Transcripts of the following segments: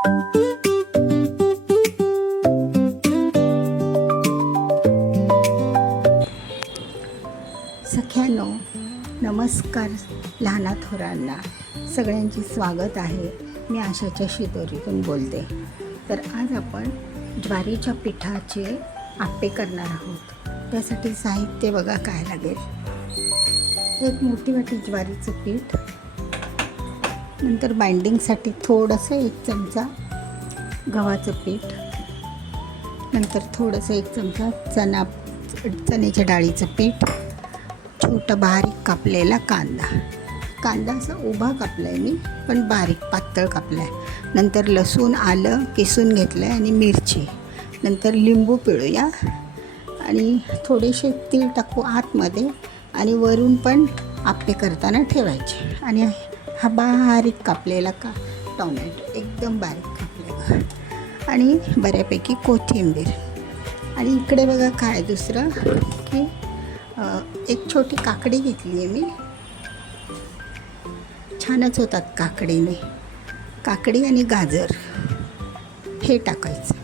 सख्यानो नमस्कार, लहाना थोरांना सगळ्यांची स्वागत आहे. मी आशाच्या शिदोरीतून बोलते. तर आज आपण ज्वारीच्या पिठाचे आप्पे करणार आहोत. त्यासाठी साहित्य बघा काय लागेल. एक मोठी वाटी ज्वारीचं पीठ, नंतर बाइंडिंगसाठी थोडंसं 1 चमचा गव्हाचं पीठ, नंतर थोडंसं 1 चमचा चण्याच्या डाळीचं पीठ, छोटा बारीक कापलेला कांदा असा उभा कापला आहे मी, पण बारीक पातळ कापला आहे. नंतर लसूण आलं किसून घेतलं आहे आणि मिरची, नंतर लिंबू पिळूया आणि थोडेसे तीळ टाकू आतमध्ये आणि वरून पण आप्पे करताना ठेवायचे. आणि हा बारीक कापलेला टोमॅटो एकदम बारीक कापलेला आणि बऱ्यापैकी कोथिंबीर. आणि इकडे बघा काय दुसरं की एक छोटी काकडी घेतली आहे मी. छानच होतात काकडी आणि गाजर हे टाकायचं.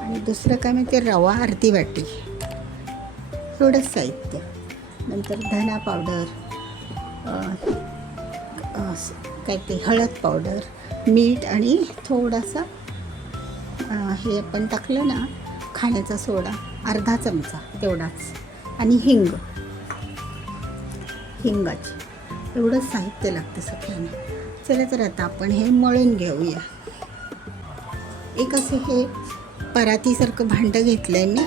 आणि दुसरं काय माहिती, रवा अर्धी वाटी, थोडंच साहित्य. नंतर धना पावडर, काय ते हळद पावडर, मीठ आणि थोडासा हे आपण टाकलं ना खाण्याचा सोडा अर्धा चमचा तेवढाच, आणि हिंगाची एवढंच साहित्य लागतं सगळ्यांना. चला तर आता आपण हे मळून घेऊया. एक असं हे परातीसारखं भांडं घेतलं आहे मी,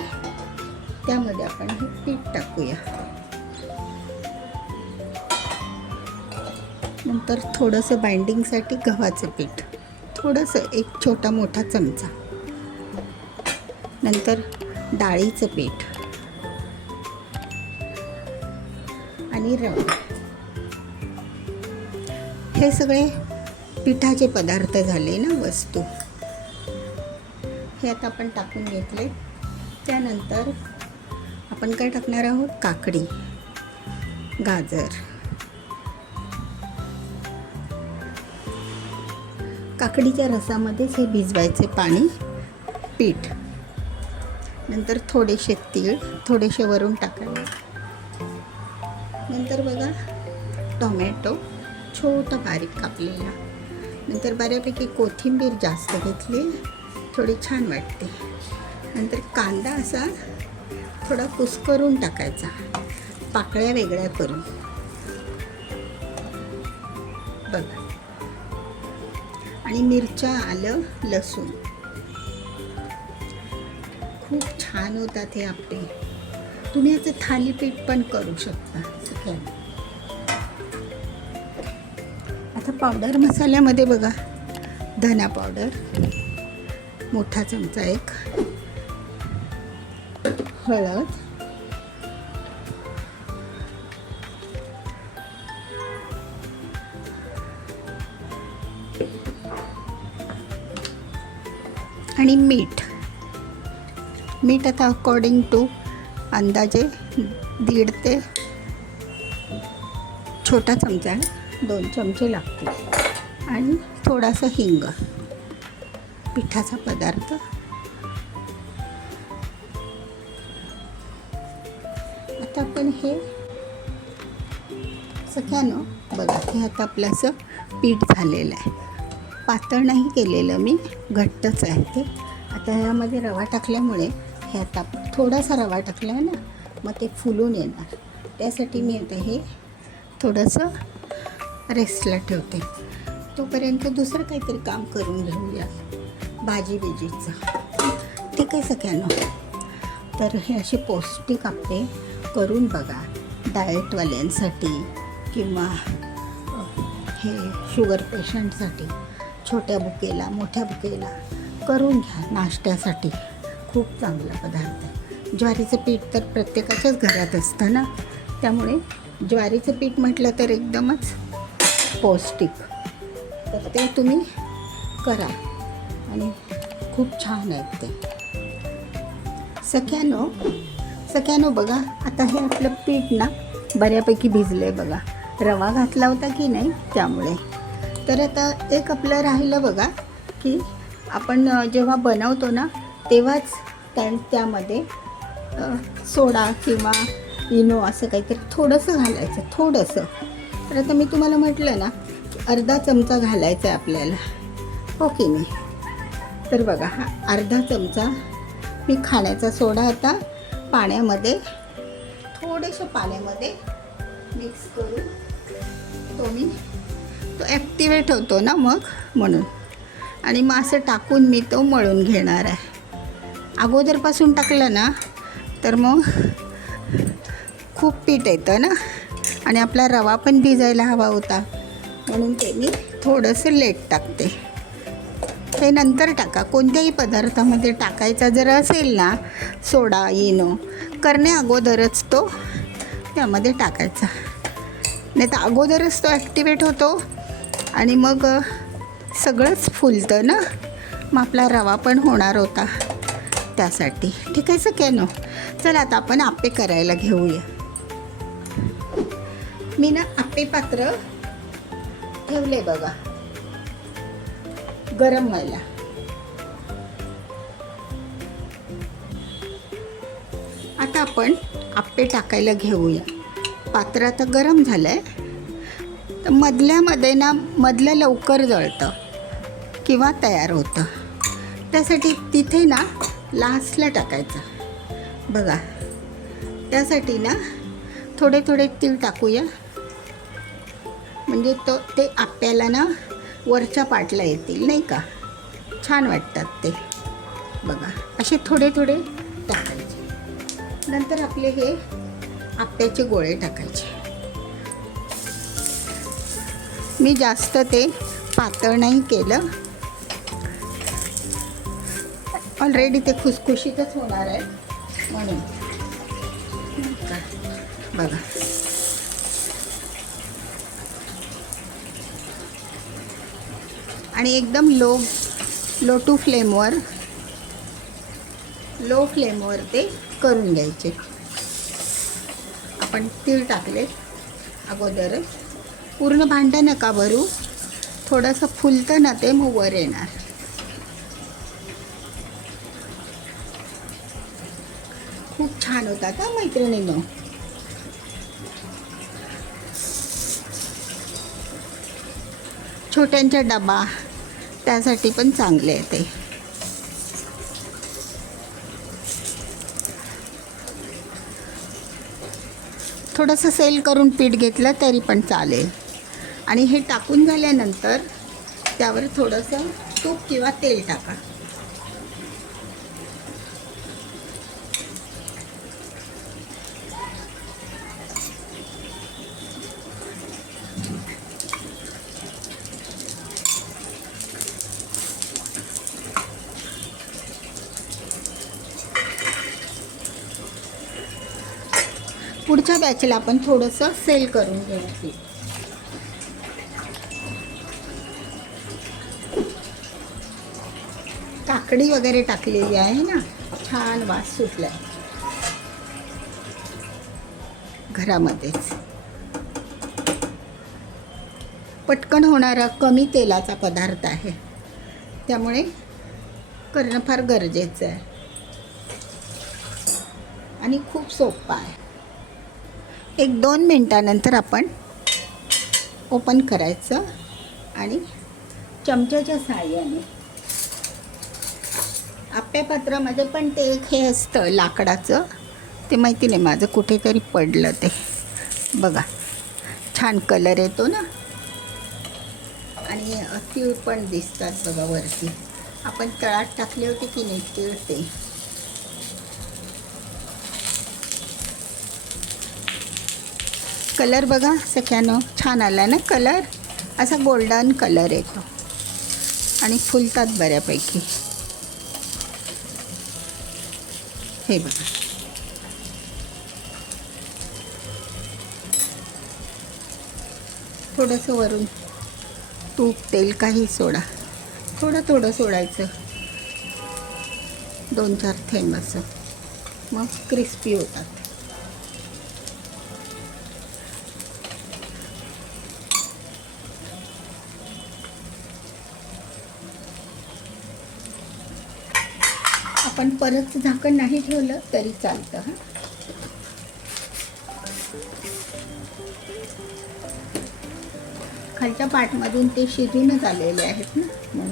त्यामध्ये आपण हे पीठ टाकूया. नंतर थोडंसं बाइंडिंगसाठी गव्हाचं पीठ, थोडंसं 1 छोटा मोठा चमचा, नंतर डाळीचं पीठ आणि रवा. हे सगळे पिठाचे पदार्थ झाले ना, वस्तू. हे आता आपण टाकून घेतले. त्यानंतर आपण काय टाकणार आहोत, काकडी, गाजर. काकडीच्या रसामध्येच हे भिजवायचे पाणी, पीठ. नंतर थोडेसे तीळ, थोडेसे वरून टाकायचे. नंतर बघा टोमॅटो छोटा बारीक कापलेला. नंतर बऱ्यापैकी कोथिंबीर जास्त घेतली, थोडी छान वाटते. नंतर कांदा असा थोडा कुस्करून टाकायचा, पाकळ्या वेगळ्या करून बघा. आणि मिरच्या, आलं, लसूण. खूप छान होतात हे आप्पे. तुम्ही याचं थालीपीठ पण करू शकता. आता पावडर मसाल्यामध्ये बघा, धना पावडर मोठा चमचा 1, हळद, आणि मीठ आता अकॉर्डिंग टू अंदाजे 1.5 ते छोटा चमचा 2 चमचे लागतील. आणि थोडासा हिंग, पिठाचा पदार्थ. आता आपण हे सगळ्यांना बघा, हे आता आपलं असं पीठ झालेलं आहे. पातळ नाही केलेलं मी, घट्टच आहे ते. आता ह्यामध्ये रवा टाकल्यामुळे हे आता थोडासा रवा टाकला आहे ना, मग ते फुलून येणार. त्यासाठी मी आता हे थोडंसं रेस्टला ठेवते. तोपर्यंत दुसरं काहीतरी काम करून घेऊया, भाजीचं. ठीक आहे सगळ्यांना. तर हे असे पौष्टिक आप्पे करून बघा, डाएटवाल्यांसाठी किंवा हे शुगर पेशंटसाठी, छोट्या बुकेला मोठ्या बुकेला करून घ्या. नाश्त्यासाठी खूप चांगला पदार्थ आहे. ज्वारीचं पीठ तर प्रत्येकाच्याच घरात असतं ना, त्यामुळे ज्वारीचं पीठ म्हटलं तर एकदमच पौष्टिक. तर ते तुम्ही करा आणि खूप छान आहेत ते. सख्यानो बघा, आता हे आपलं पीठ ना बऱ्यापैकी भिजलं आहे बघा. रवा घातला होता की नाही त्यामुळे. तर आता एक आपलं राहिलं बघा की आपण जेव्हा बनवतो ना तेव्हाच त्यामध्ये सोडा किंवा इनो असं काहीतरी थोडंसं घालायचं, थोडंसं. तर आता मी तुम्हाला म्हटलं ना की अर्धा चमचा घालायचा आहे आपल्याला, हो की नाही. तर बघा हा अर्धा चमचा मी खाण्याचा सोडा आता पाण्यामध्ये, थोडेशा पाण्यामध्ये मिक्स करून तो ॲक्टिवेट होतो ना मग, म्हणून. आणि मग असं टाकून मी तो मळून घेणार आहे. अगोदरपासून टाकलं ना तर मग खूप पीठ येतं ना, आणि आपला रवा पण भिजायला हवा होता, म्हणून ते मी थोडंसं लेट टाकते. हे नंतर टाका, कोणत्याही पदार्थामध्ये टाकायचा जर असेल ना सोडा इनो, करण्या अगोदरच तो त्यामध्ये टाकायचा, नाही तर अगोदरच तो ॲक्टिवेट होतो आणि मग सगळंच फुलतं ना, मग आपला रवा पण होणार होता त्यासाठी. ठीक आहे सगळ्यांनो, चला आता आपण आप्पे करायला घेऊया. मी ना आप्पे पात्र ठेवले बघा गरम व्हायला. आता आपण आप्पे टाकायला घेऊया. पात्र आता गरम झालं आहे, तर मधल्यामध्ये ना मधलं लवकर जळतं किंवा तयार होतं, त्यासाठी तिथे ना लास्टला टाकायचं बघा. त्यासाठी ना थोडे थोडे तीळ टाकूया, म्हणजे ते आप्याला ना वरच्या पाटला येतील, नाही का, छान वाटतात ते. बघा असे थोडे थोडे टाकायचे. नंतर आपले हे आप्याचे गोळे टाकायचे. मी जास्त ते पातळ नाही केलं, ऑलरेडी ते खुसखुशीतच होणार आहे म्हणून. बघा आणि एकदम लो टू फ्लेमवर ते करून घ्यायचे. आपण तीळ टाकले अगोदरच, पूर्ण भांडं नका भरू, थोडंसं फुलतं ना ते मग वर येणार. खूप छान होता का मैत्रिणींनो. छोट्यांचा डबा त्यासाठी पण चांगले आहे ते. थोडंसं सेल करून पीठ घेतलं तरी पण चालेल. आणि हे टाकून झाल्यानंतर त्यावर थोडंसं तूप किंवा तेल टाका. पुढच्या बॅचला आपण थोडंसं सेल करून घ्यायची. काकडी वगैरे टाकलेली आहे ना, छान वास सुटलाय घरामध्येच. पटकन होणारा कमी तेलाचा पदार्थ आहे, त्यामुळे करणं फार गरजेचं आहे आणि खूप सोपं आहे. 1-2 मिनटानंतर आपण ओपन करायचं आणि चमच्याच्या साहाय्याने, आप्यापात्रामध्ये पण ते एक हे असतं लाकडाचं, ते माहिती नाही माझं कुठेतरी पडलं ते. बघा छान कलर येतो ना, आणि तीळ पण दिसतात बघा वरती. आपण तळात टाकले होते की नाही तीळ, ते कलर बघा सगळ्यांना छान आला ना कलर, असा गोल्डन कलर येतो आणि फुलतात बऱ्यापैकी. हे बघा थोडंसं वरून तूप तेल काही सोडा, थोडं थोडं सोडायचं, 2-4 थेंब असं, मग क्रिस्पी होतात. आपण परत झाकण नाही ठेवलं तरी चालतं. हां, खालच्या पाटमधून ते शिजूनच आलेले आहेत ना म्हणून.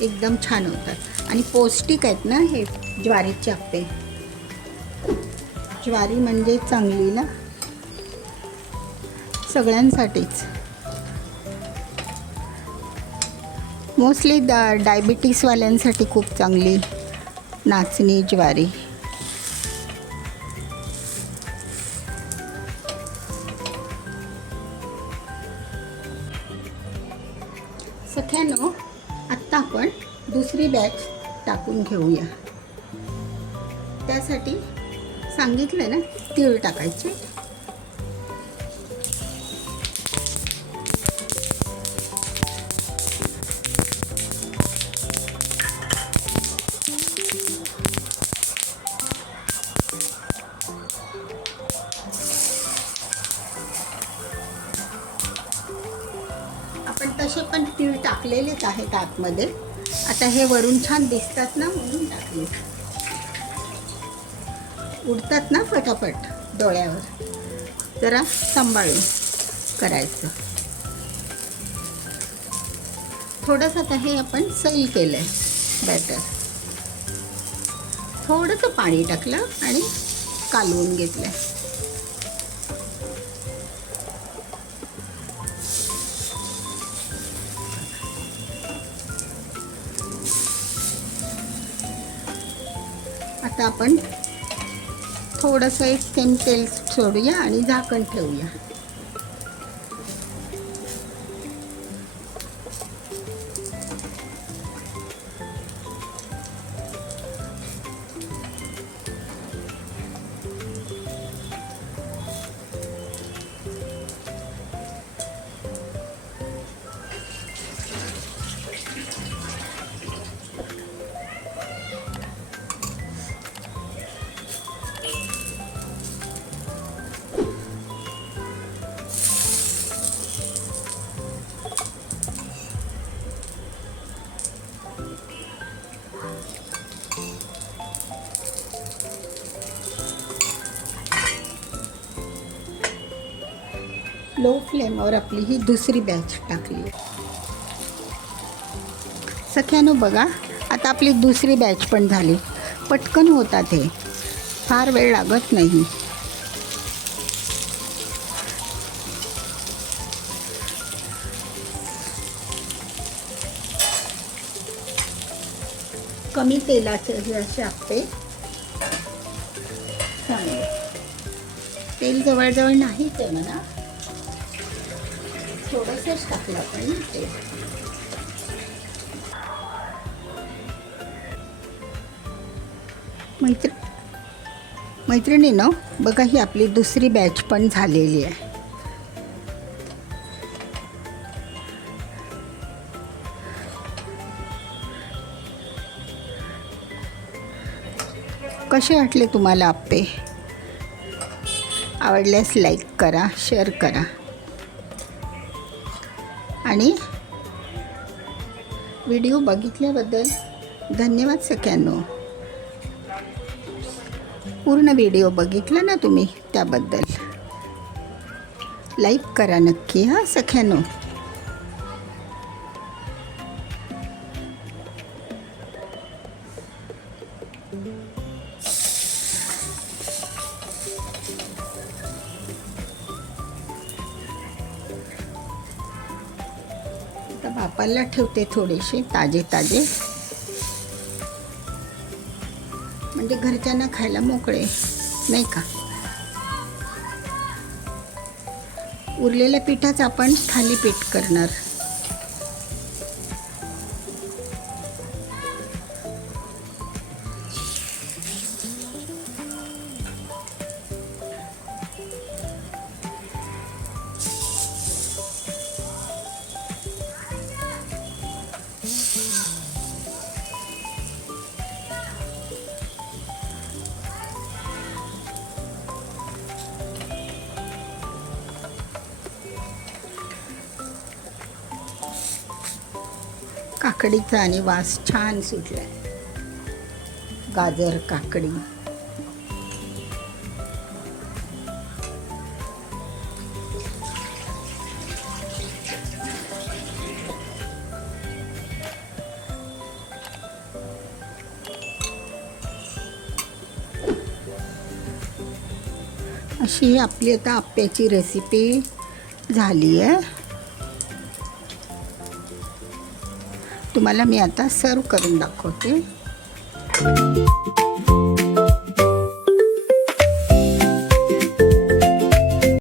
एकदम छान होतात आणि पौष्टिक आहेत ना हे ज्वारीचे आप्पे. ज्वारी म्हणजे चांगली ना सगळ्यांसाठीच. मोस्टली डायबिटीसवाल्यांसाठी खूप चांगली नाचणी ज्वारी. सख्यानो, आत्ता आपण दुसरी बॅच टाकून घेऊया. त्यासाठी सांगितलं ना तीळ टाकायचे. आपण तसे पण तीळ टाकलेलेच आहेत आतमध्ये. आता हे वरून छान दिसतात ना म्हणून टाकले. उडतात ना फटाफट डोळ्यावर, जरा सांभाळून करायचं. थोडंसं आता हे आपण सैल केलं आहे बॅटर. थोडंसं पाणी टाकलं आणि कालवून घेतलं. आता आपण थोडंसं एक थेंब तेल सोडूया आणि झाकण ठेवूया. लो फ्लेमवर आपली ही दुसरी बॅच टाकली. सख्यानो बघा, आता आपली दुसरी बॅच पण झाली. पटकन होतात हे, फार वेळ लागत नाही. कमी तेलाचे हे असे आप्पे चांगले. तेल जवळजवळ नाही ते म्हणा, थोडंसंच टाकलं आपण ते. मैत्रिणींनो बघा, ही आपली दुसरी बॅच पण झालेली आहे. कसे वाटले तुम्हाला आप्पे? आवडल्यास लाईक करा, शेअर करा आणि व्हिडिओ बघितल्याबद्दल धन्यवाद सगळ्यांनो. पूर्ण व्हिडिओ बघितला ना तुम्ही त्याबद्दल लाईक करा नक्की हां सगळ्यांनो. आता बापाला ठेवते थोडेसे ताजे ताजे, म्हणजे घरच्यांना खायला मोकळे नाही का. उरलेल्या पिठाचं आपण थालीपीठ करणार. काकडीचा आणि वास छान सुटलाय. गाजर काकडी अशी आपली आता आप्याची रेसिपी झाली आहे. तुम्हाला मी आता सर्व करून दाखवते.